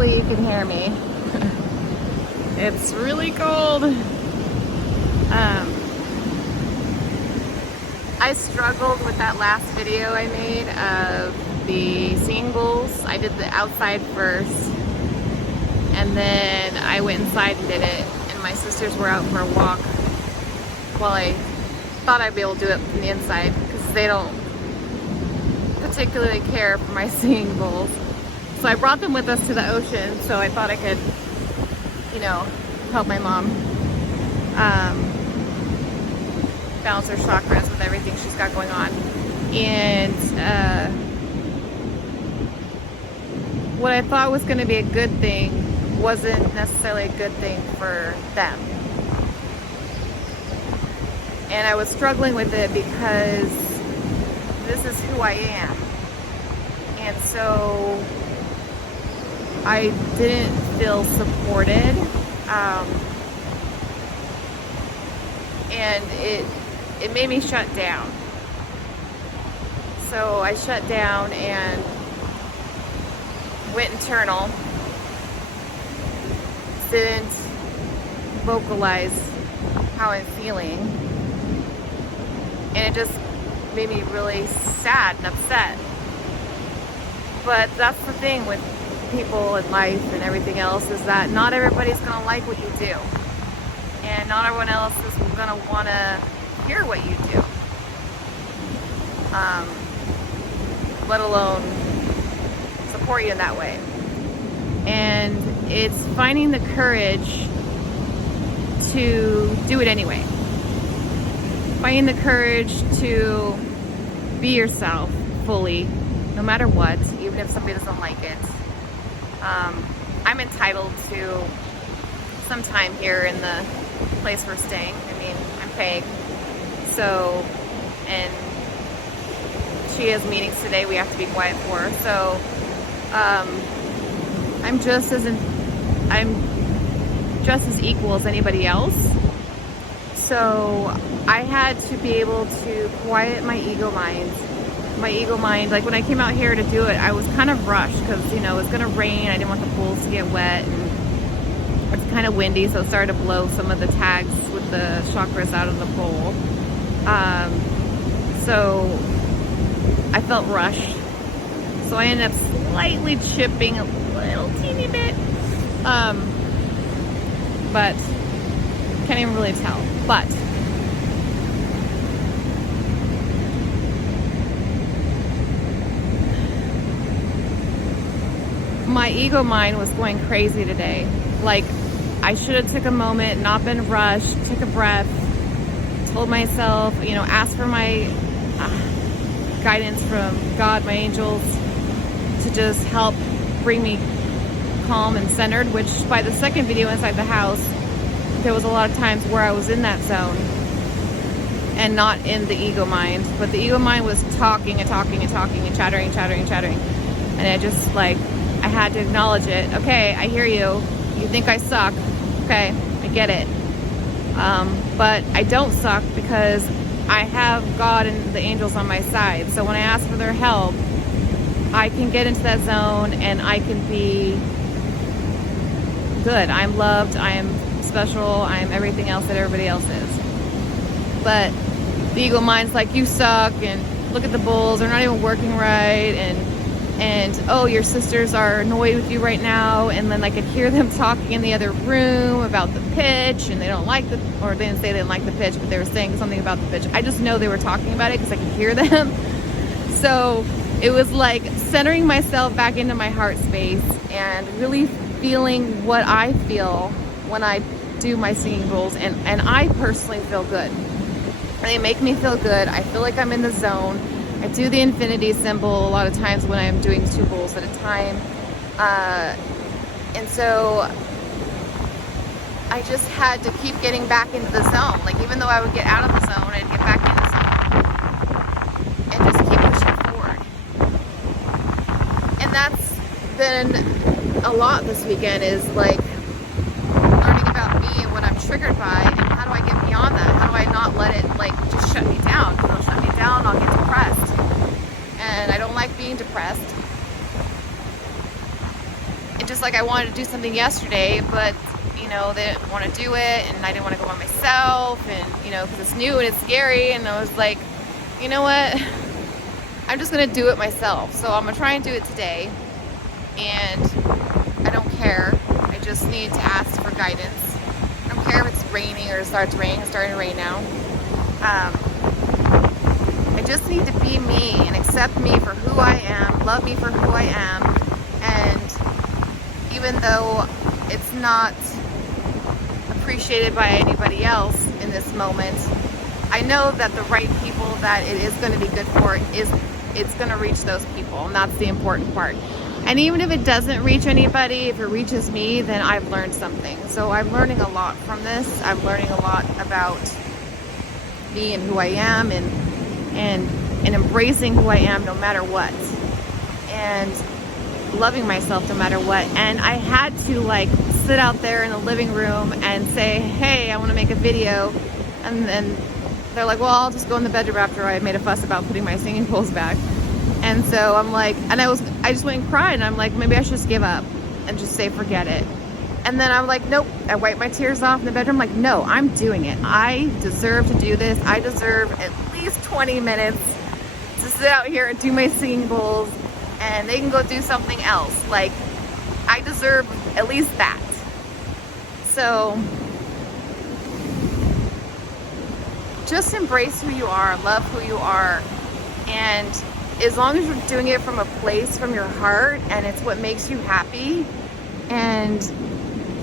Hopefully you can hear me. It's really cold. I struggled with that last video I made of the singing bowls. I did the outside first, and then I went inside and did it, and my sisters were out for a walk while I thought I'd be able to do it from the inside because they don't particularly care for my singing bowls. So I brought them with us to the ocean, so I thought I could, you know, help my mom balance her chakras with everything she's got going on. And what I thought was going to be a good thing wasn't necessarily a good thing for them. And I was struggling with it because this is who I am. And so I didn't feel supported. And it made me shut down. So I shut down and went internal. Didn't vocalize how I'm feeling. And it just made me really sad and upset. But that's the thing with people in life and everything else, is that not everybody's gonna like what you do. And not everyone else is gonna wanna hear what you do. Let alone support you in that way. And it's finding the courage to do it anyway. Finding the courage to be yourself fully, no matter what, even if somebody doesn't like it. I'm entitled to some time here in the place we're staying. I mean, I'm paying. So, and she has meetings today we have to be quiet for. So, I'm just as equal as anybody else. So I had to be able to quiet my ego mind. Like when I came out here to do it, I was kind of rushed because, you know, it was going to rain. I didn't want the pools to get wet, and it's kind of windy, so it started to blow some of the tags with the chakras out of the pool. So I felt rushed. So I ended up slightly chipping a little teeny bit. But can't even really tell. But my ego mind was going crazy today. Like, I should have took a moment, not been rushed, took a breath, told myself, you know, ask for my guidance from God, my angels, to just help bring me calm and centered, which by the second video inside the house, there was a lot of times where I was in that zone and not in the ego mind. But the ego mind was talking and talking and talking and chattering and chattering and chattering. And I just, like, I had to acknowledge it. Okay, I hear you. You think I suck. Okay, I get it. But I don't suck because I have God and the angels on my side. So when I ask for their help, I can get into that zone and I can be good. I'm loved. I am special. I am everything else that everybody else is. But the ego mind's like, you suck, and look at the bulls, they're not even working right, and oh, your sisters are annoyed with you right now. And then I could hear them talking in the other room about the pitch, and they don't like the, or they didn't say they didn't like the pitch, but they were saying something about the pitch. I just know they were talking about it because I could hear them. So it was like centering myself back into my heart space and really feeling what I feel when I do my singing bowls, and I personally feel good. They make me feel good. I feel like I'm in the zone. I do the infinity symbol a lot of times when I'm doing 2 bowls at a time. And so I just had to keep getting back into the zone. Like, even though I would get out of the zone, I'd get back in the zone and just keep pushing forward. And that's been a lot this weekend, is like learning about me and what I'm triggered by, and how do I get beyond that? How do I not let it, like, just shut me down? If it'll shut me down, I'll get depressed. And I don't like being depressed. just like I wanted to do something yesterday, but you know, they didn't want to do it, and I didn't want to go by myself, and you know, because it's new and it's scary, and I was like, you know what, I'm just gonna do it myself. So I'm gonna try and do it today, and I don't care. I just need to ask for guidance. I don't care if it's raining or it starts raining. It's starting to rain now. I just need to be me and accept me for who I am, love me for who I am, and even though it's not appreciated by anybody else in this moment, I know that the right people that it is going to be good for it's going to reach those people, and that's the important part. And even if it doesn't reach anybody, if it reaches me, then I've learned something. So I'm learning a lot from this. I'm learning a lot about me and who I am, and embracing who I am no matter what, and loving myself no matter what. And I had to like sit out there in the living room and say, hey, I want to make a video, and then they're like, well, I'll just go in the bedroom after I made a fuss about putting my singing bowls back. And so I'm like, and I just went and cried, and I'm like, maybe I should just give up and just say forget it. And then I'm like, nope. I wiped my tears off in the bedroom. Like, no, I'm doing it. I deserve to do this. I deserve at least 20 minutes to sit out here and do my singing bowls, and they can go do something else. Like, I deserve at least that. So just embrace who you are, love who you are, and as long as you're doing it from a place from your heart and it's what makes you happy, and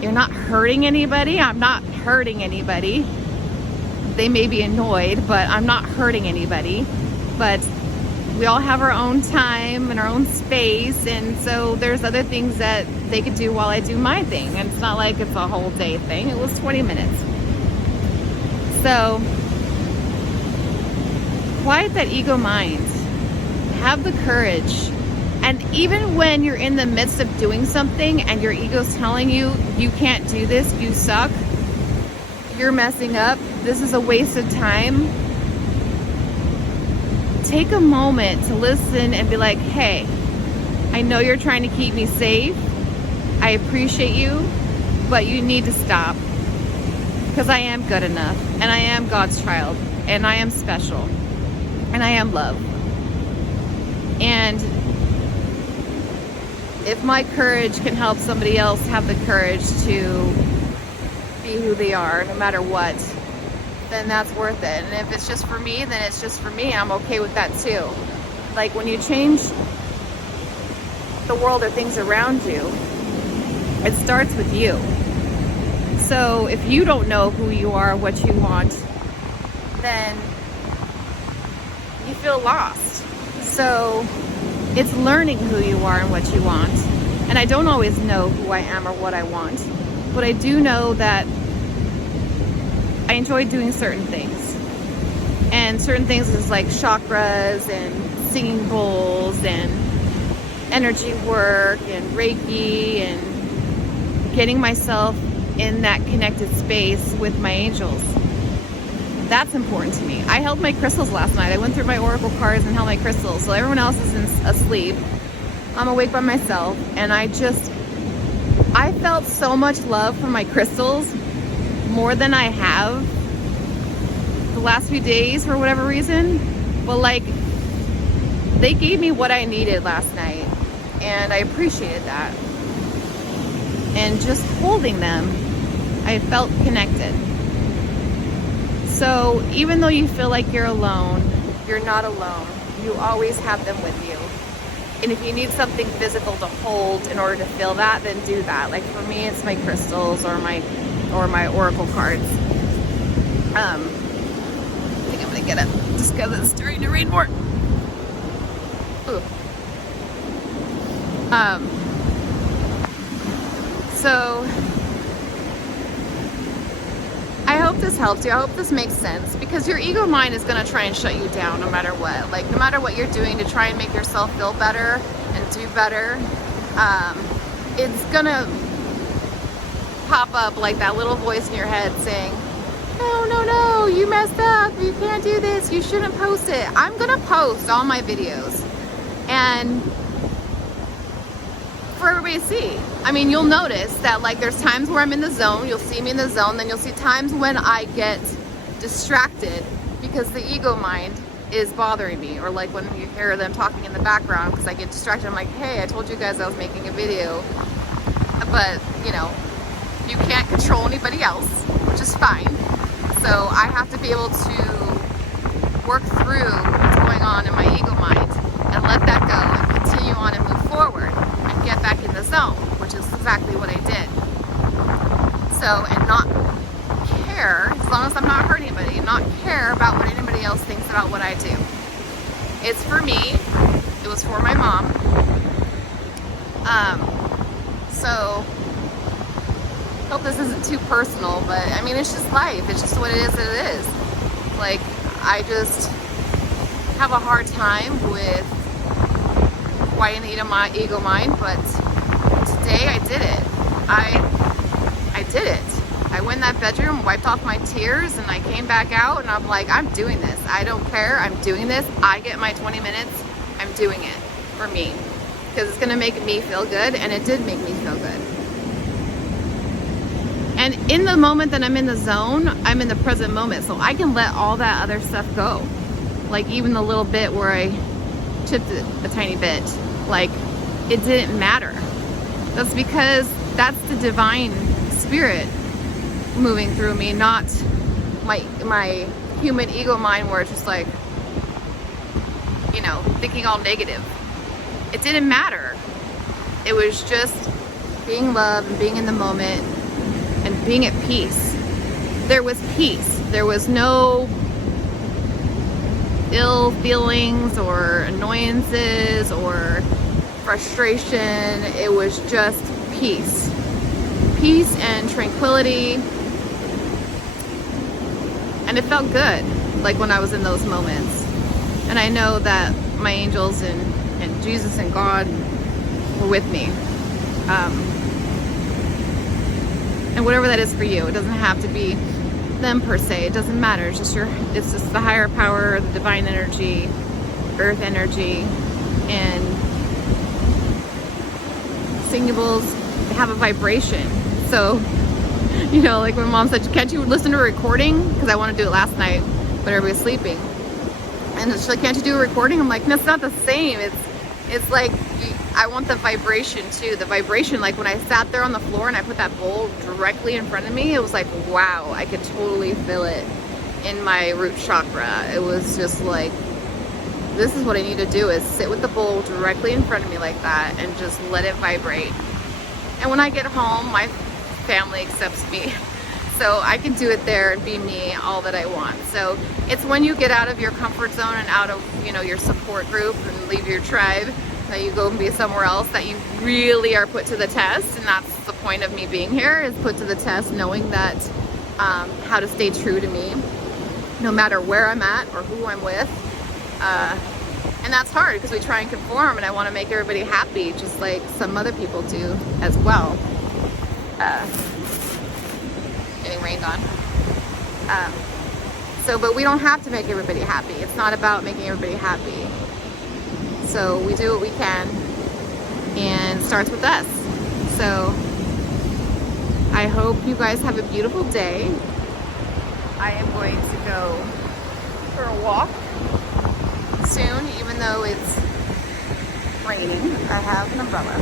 you're not hurting anybody. I'm not hurting anybody. They may be annoyed, but I'm not hurting anybody. But we all have our own time and our own space, and so there's other things that they could do while I do my thing. And it's not like it's a whole day thing. It was 20 minutes. So quiet that ego mind. Have the courage. And even when you're in the midst of doing something and your ego's telling you, you can't do this, you suck, you're messing up, this is a waste of time, take a moment to listen and be like, hey, I know you're trying to keep me safe. I appreciate you, but you need to stop. Because I am good enough, and I am God's child, and I am special, and I am love. And if my courage can help somebody else have the courage to be who they are, no matter what, then that's worth it. And if it's just for me, then it's just for me. I'm okay with that too. Like, when you change the world or things around you, it starts with you. So if you don't know who you are, what you want, then you feel lost. So it's learning who you are and what you want. And I don't always know who I am or what I want, but I do know that I enjoy doing certain things. And certain things is like chakras and singing bowls and energy work and Reiki and getting myself in that connected space with my angels. That's important to me. I held my crystals last night. I went through my oracle cards and held my crystals. So everyone else is asleep. I'm awake by myself. And I felt so much love from my crystals, more than I have the last few days for whatever reason. But like, they gave me what I needed last night, and I appreciated that. And just holding them, I felt connected. So even though you feel like you're alone, you're not alone. You always have them with you. And if you need something physical to hold in order to feel that, then do that. Like for me, it's my crystals or my oracle cards. I think I'm gonna get up just because it's starting to rain more. Ooh. So I hope this helps you. I hope this makes sense, because your ego mind is going to try and shut you down no matter what. Like, no matter what you're doing to try and make yourself feel better and do better, it's going to pop up like that little voice in your head saying, no, you messed up. You can't do this. You shouldn't post it. I'm going to post all my videos. And for everybody to see. I mean, you'll notice that like there's times where I'm in the zone, you'll see me in the zone, then you'll see times when I get distracted because the ego mind is bothering me, or like when you hear them talking in the background because I get distracted. I'm like, hey, I told you guys I was making a video, but you know, you can't control anybody else, which is fine. So I have to be able to work through what's going on in my ego mind and let that go and continue on and move forward and get back in the zone, which is exactly what I did. So, and not care, as long as I'm not hurting anybody, not care about what anybody else thinks about what I do. It's for me. It was for my mom. So hope this isn't too personal, but I mean, it's just life. It's just what it is. Like, I just have a hard time with quieting the ego mind, but today I did it. I did it. I went in that bedroom, wiped off my tears, and I came back out and I'm like, I'm doing this. I don't care. I'm doing this. I get my 20 minutes. I'm doing it for me because it's going to make me feel good, and it did make me feel good. And in the moment that I'm in the zone, I'm in the present moment. So I can let all that other stuff go. Like even the little bit where I chipped it a tiny bit, like it didn't matter. That's because that's the divine spirit moving through me, not my human ego mind where it's just like, you know, thinking all negative. It didn't matter. It was just being love and being in the moment and being at peace. There was peace. There was no ill feelings or annoyances or frustration. It was just peace. Peace and tranquility. And it felt good, like when I was in those moments. And I know that my angels and Jesus and God were with me. And whatever that is for you, it doesn't have to be them per se. It doesn't matter. It's just the higher power, the divine energy, earth energy, and signables have a vibration. So, you know, like when mom said, can't you listen to a recording? Because I wanted to do it last night, but everybody was sleeping. And she's like, can't you do a recording? I'm like, no, it's not the same. It's like, I want the vibration too. The vibration, like when I sat there on the floor and I put that bowl directly in front of me, it was like, wow, I could totally feel it in my root chakra. It was just like, this is what I need to do, is sit with the bowl directly in front of me like that and just let it vibrate. And when I get home, my family accepts me. So I can do it there and be me, all that I want. So it's when you get out of your comfort zone and out of, you know, your support group and leave your tribe, that you go and be somewhere else, that you really are put to the test. And that's the point of me being here, is put to the test, knowing that how to stay true to me, no matter where I'm at or who I'm with. And that's hard because we try and conform, and I want to make everybody happy, just like some other people do as well. Getting rained on. But we don't have to make everybody happy. It's not about making everybody happy. So we do what we can, and it starts with us. So I hope you guys have a beautiful day. I am going to go for a walk soon, even though it's raining. I have an umbrella.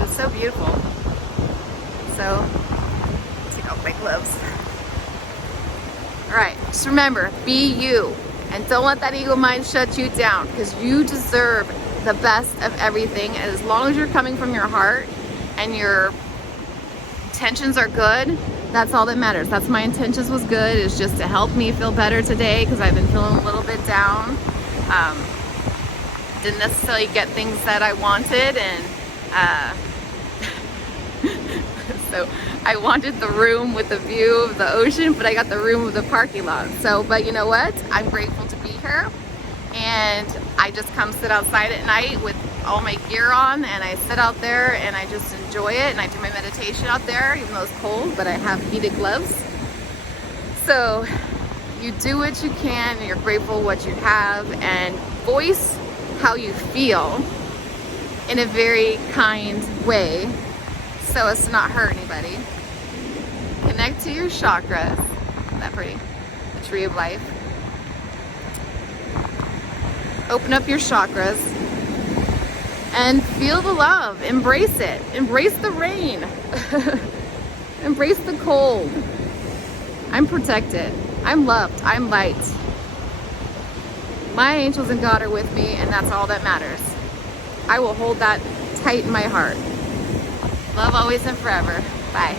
It's so beautiful. So, take off my gloves. Alright, just remember, be you. And don't let that ego mind shut you down, because you deserve the best of everything. And as long as you're coming from your heart and your intentions are good, that's all that matters. That's my intentions was good, is just to help me feel better today, because I've been feeling a little bit down. Didn't necessarily get things that I wanted, and so I wanted the room with the view of the ocean, but I got the room with the parking lot. So, but you know what? I'm grateful to be here, and I just come sit outside at night with all my gear on, and I sit out there and I just enjoy it, and I do my meditation out there, even though it's cold, but I have heated gloves. So you do what you can, and you're grateful what you have, and voice how you feel in a very kind way so as to not hurt anybody. Connect to your chakras. Isn't that pretty? The tree of life. Open up your chakras and feel the love. Embrace it. Embrace the rain. Embrace the cold. I'm protected. I'm loved. I'm light. My angels and God are with me, and that's all that matters. I will hold that tight in my heart. Love always and forever. Bye.